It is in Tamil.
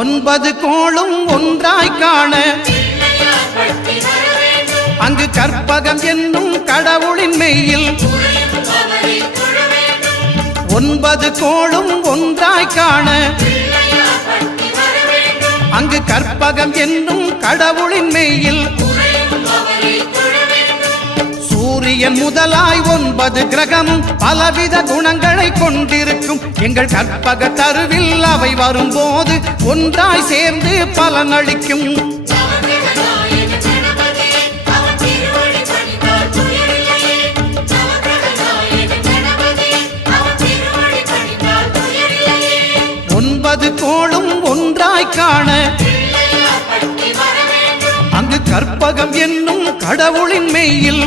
ஒன்பது கோளும் ஒன்றாய் காண அங்கு கற்பகம் என்னும் கடவுளின் மெய்யில் ஒன்பது கோளும் ஒன்றாய் காண அங்கு கற்பகம் என்னும் கடவுளின் மெய்யில் சூரியன் முதலாய் 9 கிரகமும் பலவித குணங்களை கொண்டிருக்கும் எங்கள் கற்பக தருவில் அவை வரும்போது ஒன்றாய் சேர்ந்து பலனளிக்கும். ஒன்பது கோளும் ஒன்றாய் காண அங்கு கற்பகம் என்னும் கடவுளின் மெய்யில்